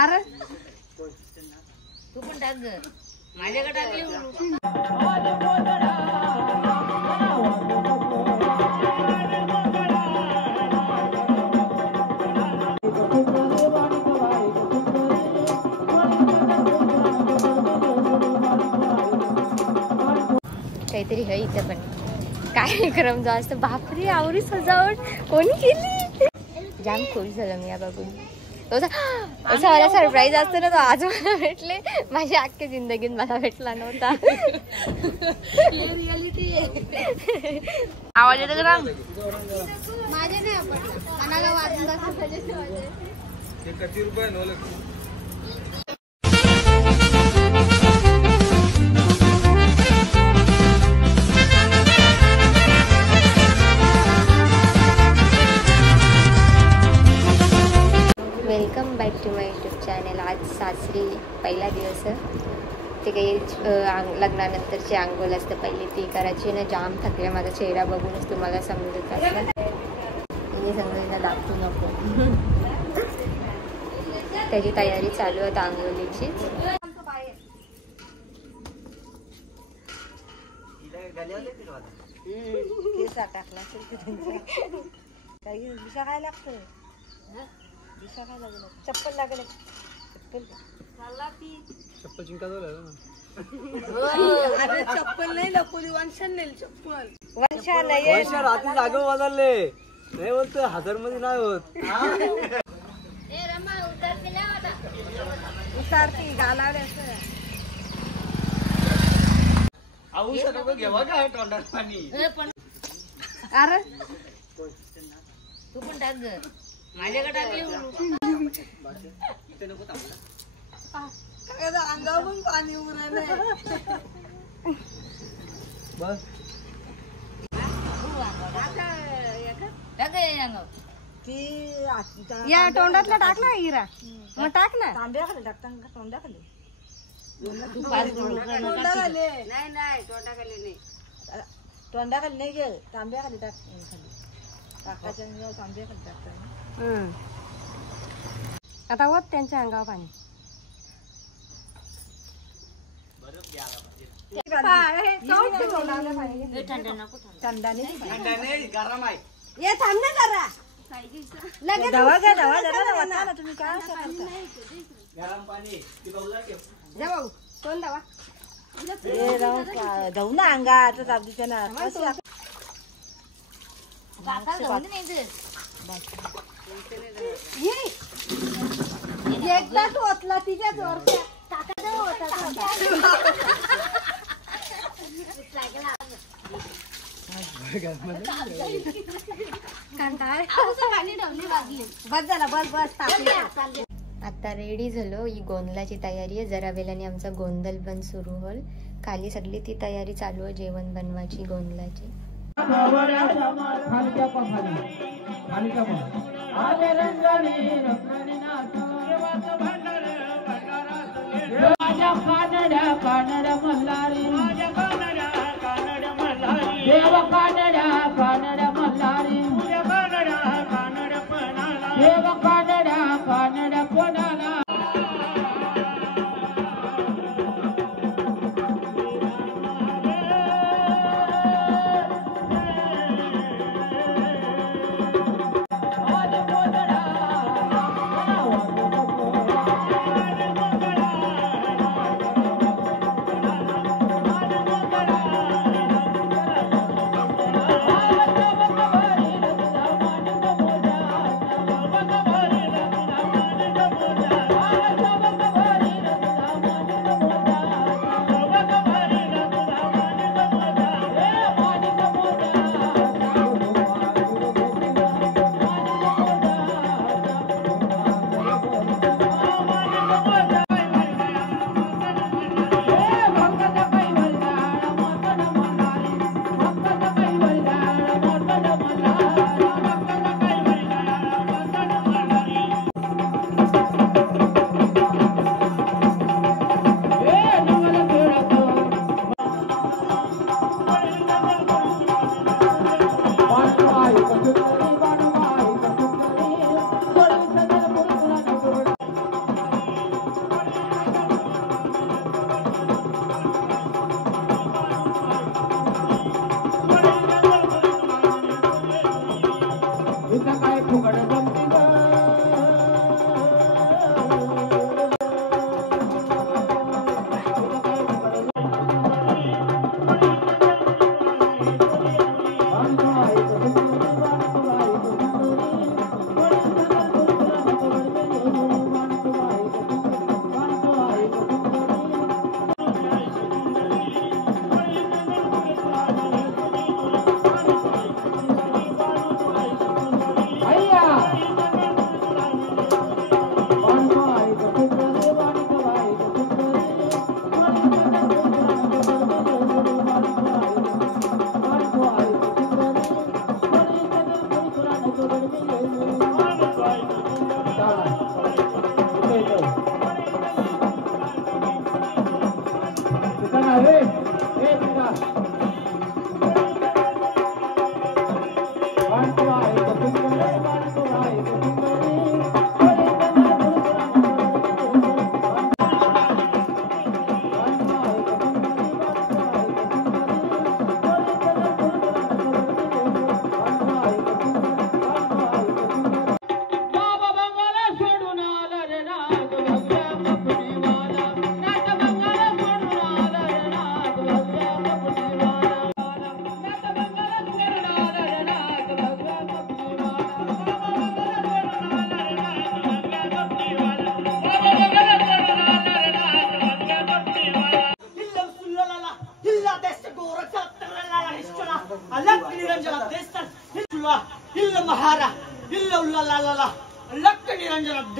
अरे तू पण टाक ग माझ्याकडे टाकली काहीतरी है इथं पण कार्यक्रम जो असतो. बापरे आवरी सजावट कोणी केली. जाम खुश झालं मी या बघून. असं मला सरप्राईज असतो ना तो आज मला भेटले. माझ्या अख्ख्या जिंदगीत मला भेटला नव्हता. रियालिटी आहे. आवाज येतो का माझे नाही welcome back to my YouTube channel. आज सासरी पहिला दिवस. ते काही लग्नानंतरची आंघोळ असते पहिले ती करायची ना. जाम थकले. माझा चेहरा बघूनच तुम्हाला समजत असतं. मी समजायला दाखवू नको. त्याची तयारी चालू आहे आंघोळीची. टाकला काही दिशा काय लागतं. दिशा काय लागलं. चप्पल लागलं. चप्पल चिंका चप्पल नाही लपवली. वंशा नेल चप्पल. वंशा रात्री जागो बदलले नाही बोलत. 1000 मध्ये नाही होत. उतारती घालावे घेवा काय तोंडात पाणी. अरे तू पण टाक ग माझ्याकडे टाकली अंगावर पण पाणी उरलं. बस या तोंडातला टाकला हिरा. मग टाक ना. तांब्या खाली टाकता तोंडा खाली. नाही नाही तोंडा खाली नाही. तोंडा खाली नाही गे. तांब्या खाली टाक. खाली टाकायच्या तांब्या खाली टाकता. आता होत त्यांच्या अंगावर पाणी. थंडा नाही गरम आहे. ये थांब ना जरा. दवा घ्या दवा जरा. तुम्ही काय गरम पाणी जा भाऊ कोण दवा. जाऊ ना अंगात दाबदीच्या ना. एकदाच ओतला तिच्या जोरच्या. आता रेडी झालो. ही गोंधलाची तयारी आहे. जरा वेळाने आमचा गोंधल पण सुरू होईल. खाली सगळी ती तयारी चालू आहे जेवण बनवायची गोंधलाची.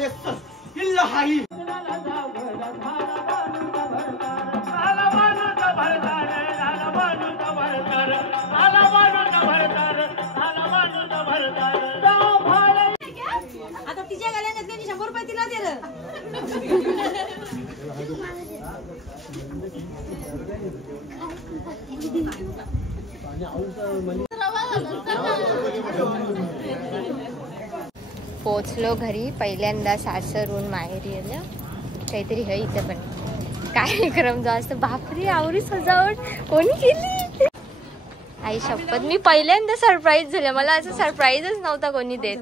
आता तिच्या गाड्यात 100 रुपये तिला दिलं. पोचलो घरी. पहिल्यांदा सासरहून माहेरी आलं. काहीतरी हे इथं पण कार्यक्रम जो असतो. बापरे, आवरी सजावट कोणी केली? आई शपथ, मी पहिल्यांदा सरप्राईज झाले. मला असं सरप्राईजच नव्हता कोणी देत.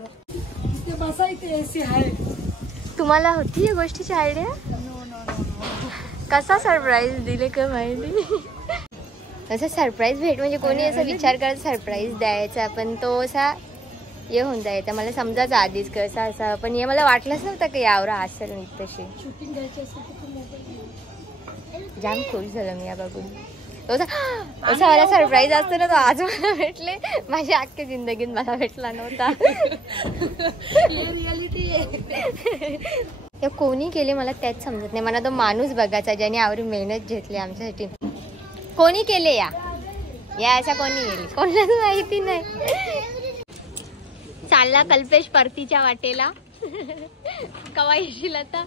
तुम्हाला होती या गोष्टीची आयडिया? कसा सरप्राईज दिले का माहिती? असं सरप्राईज भेट म्हणजे कोणी असं विचार करत सरप्राईज द्यायचा, पण तो असा हे होऊन जायचा. मला समजायचं आधीच कसा असा, पण हे मला वाटलंच नव्हतं की यावरा असेल. मी तशी जाम खुश झालं मी या बघून. असं मला सरप्राईज असतं ना, तो आज मला भेटले. माझ्या अख्ख्या जिंदगीत मला भेटला नव्हता. हे कोणी केले मला त्याच समजत नाही. मला तो माणूस बघायचा ज्याने आवरी मेहनत घेतली आमच्यासाठी. कोणी केले या अशा कोणी केले कोणालाच माहिती नाही. चालला कल्पेश परतीच्या वाटेला. कवा येशील आता?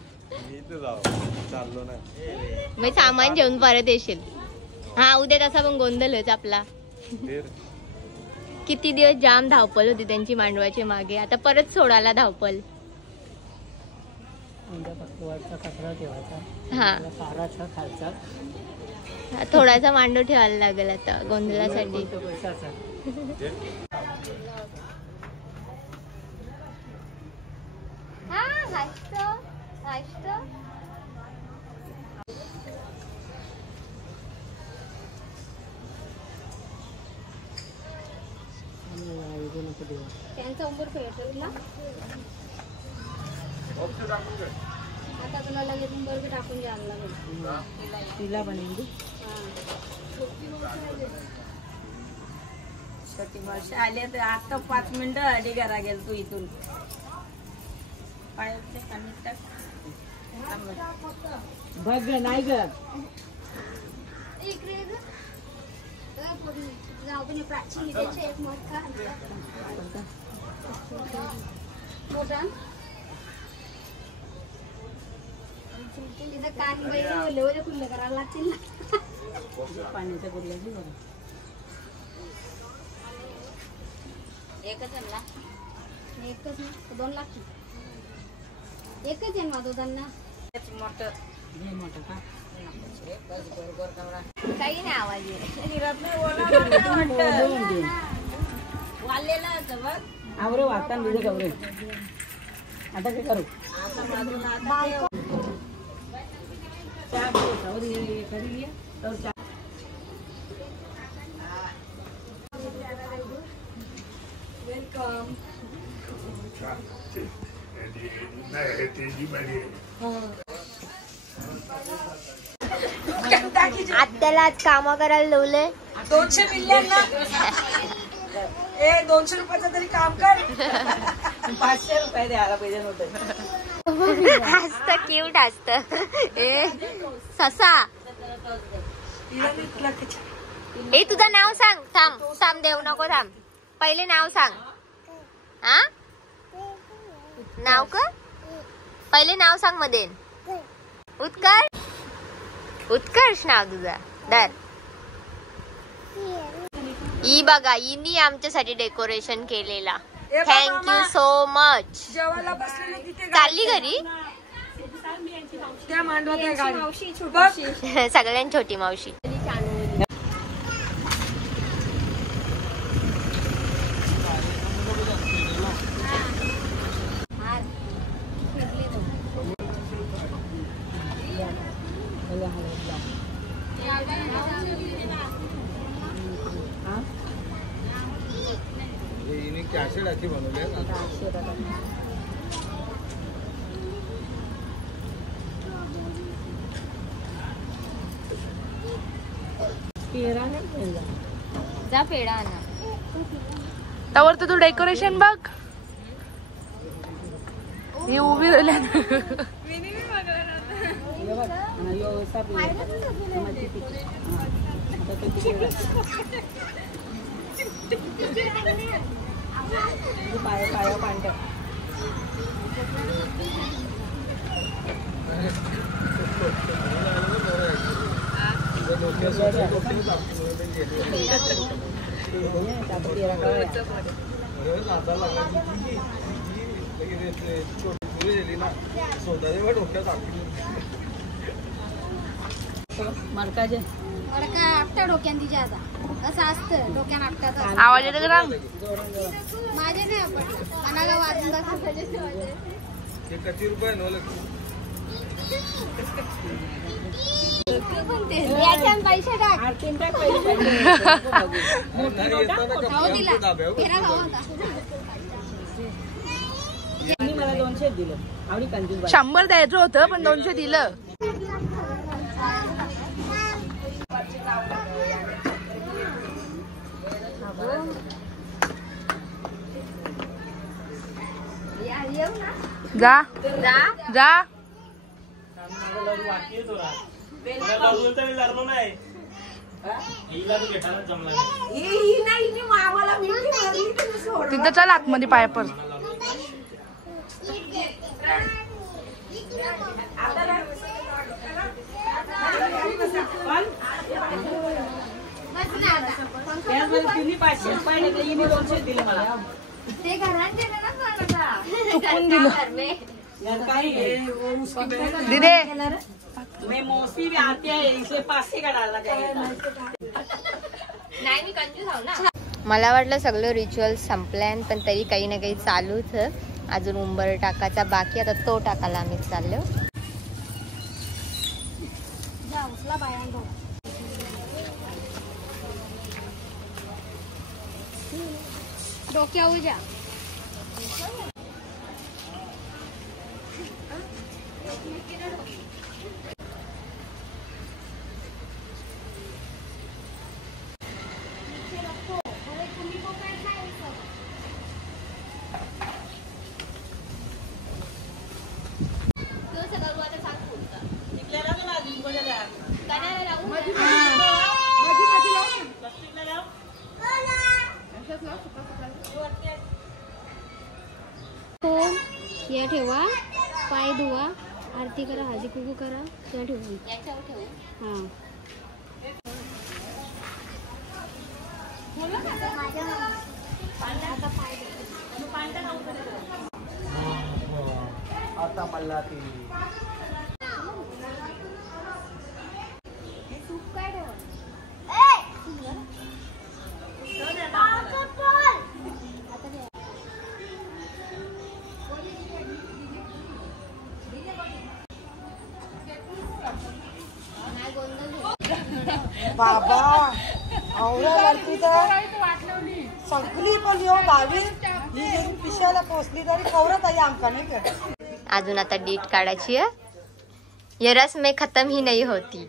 मग सामान घेऊन परत येशील. हा, उद्या तसा पण गोंधळच आपला. किती दिवस जाम धावपल होती त्यांची मांडवाची मागे. आता परत सोडायला धावपल. हा, थोडासा मांडव ठेवायला लागेल आता गोंधळासाठी. त्यांचा उंबर फेटला आता तुला लगेच उंबर टाकून द्यायला लागेल. तिला बनवली छोटी मावशी आले तर आता 5 मिनिटं आधी घरा गेल. तू इथून बघ नाही ग. खुल्लं करायला लागतील ना पाण्याच्या कुर्ल्याची. एकच आणला? एकच ना 2 लागतील. एकच आहे ना दोघांना. मोठं का काही नाही आवाज वाढलेला होतं बघ. आवरे वाटता म्हणजे गौरे. आता काय करू? वेलकम. आत्याला आज काम करायला लावले. 200 मिलियन ना. 200 रुपयाचं तरी काम कर. 500 रुपये द्यायला पाहिजे नव्हतं. हसत क्यूट हसत. ए ससा, ए तुझं नाव सांग. थांब देऊ नको. थांब, पहिले नाव सांग. हा, नाव का? पहिले नाव सांग. मध्ये उत्कर्ष नाव तुझा. दर ही बघा, हिनी आमच्यासाठी डेकोरेशन केलेला. Thank you so much. जेवायला बसलेली तिथे चालली घरी. त्या मांडवात सगळ्यांनी छोटी मावशी. जा पेढा आणा. त्यावर तू डेकोरेशन बघ. ही उभी राहिल्या पाया पांढर मडकाचे मडका आपटा डोक्यान तिच्या आता कसं असतं डोक्यान आपटाचं आवाज येतो का माझे नाही आपटला मनाला वाजून दाखवायचे किती रुपये पैसे टाक मला 200 दिलं आवडी कंजूस 100 द्यायचं होतं पण 200 दिलं. जा जा तिथं चल आतमध्ये पाय पर तुम्ही 500 रुपये घेतले हिने 200 दिले मला ते घरात दिलं ना मला चुकून दिलं. दिदे मैं मौसी भी आती है इसलिए 500 का डालना चाहिए नाही मी कंजूस आहो ना. मला वाटलं सगळं रिच्युअल संपल्यान पण तरी काही ना काही चालूच अजून उंबर टाकायचा बाकी आता तो टाकायला आम्ही चाललो. डोक्या उजा या ठेवा पाय धुवा आरती करा हळदी कुंकू करा त्या ठेवा हां आता पडला ती बाबा आवडती तर सगळी पण येऊ भावी ही जरी पिशाला पोचली तरी कवरत आहे आमका नाही का. अजून आता डेट काढायची आहे. ये रस्म खत्म ही नहीं होती.